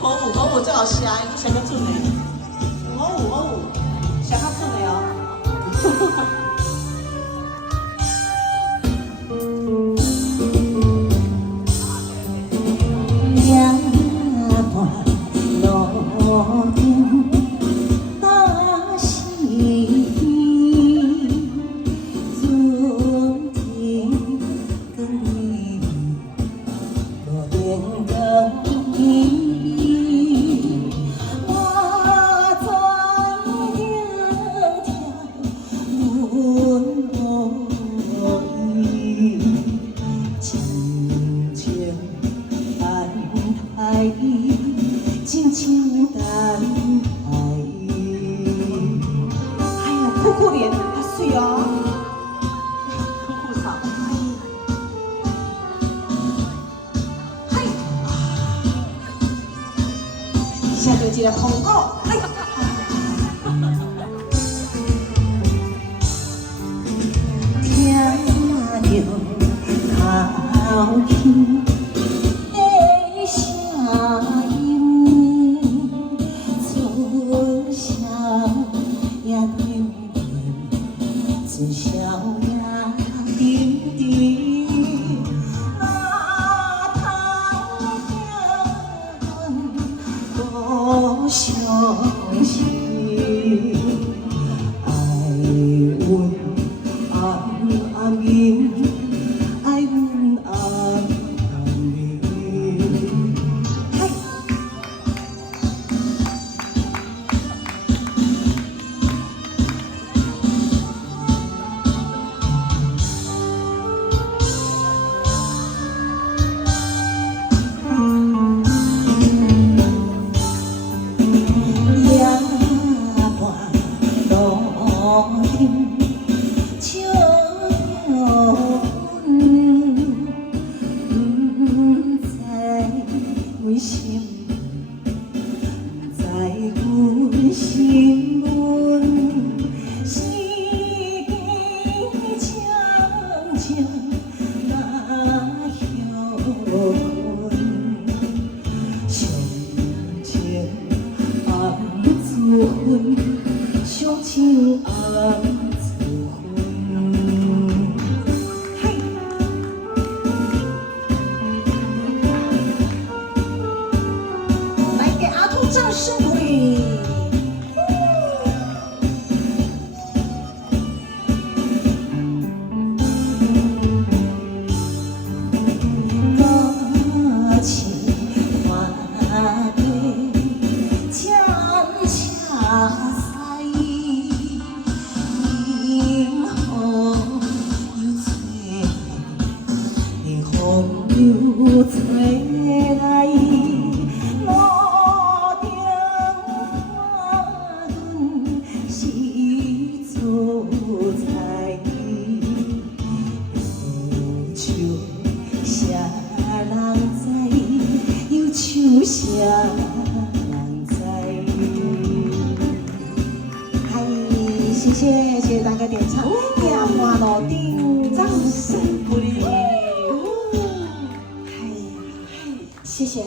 五最好吃啊，上较准的。五上较准的哦。夜半路顶打是春天跟你路顶等你，我专听听阮无意，真情等待伊，真情等待伊。哎呀，酷酷脸，好水哦！酷酷嫂，嘿，下就一个红果，嘿。听着头轻的声音，出声也甜甜，出声也甜甜。那通叫阮多伤心，爱阮暗暗明，爱阮暗暗明。夜半路顶，笑着阮，不知阮心，不知阮心阮，时间渐渐那休困。上情红紫昏，上情红紫昏。嘿，来给阿兔掌声鼓励。歌声花地，悄悄驶，迎风又吹，迎风又吹来，路顶看阮是自在。又唱啥人知？又唱啥人知？嗨，谢谢大家点唱《夜半路顶》，掌声鼓励。哎呀，谢谢。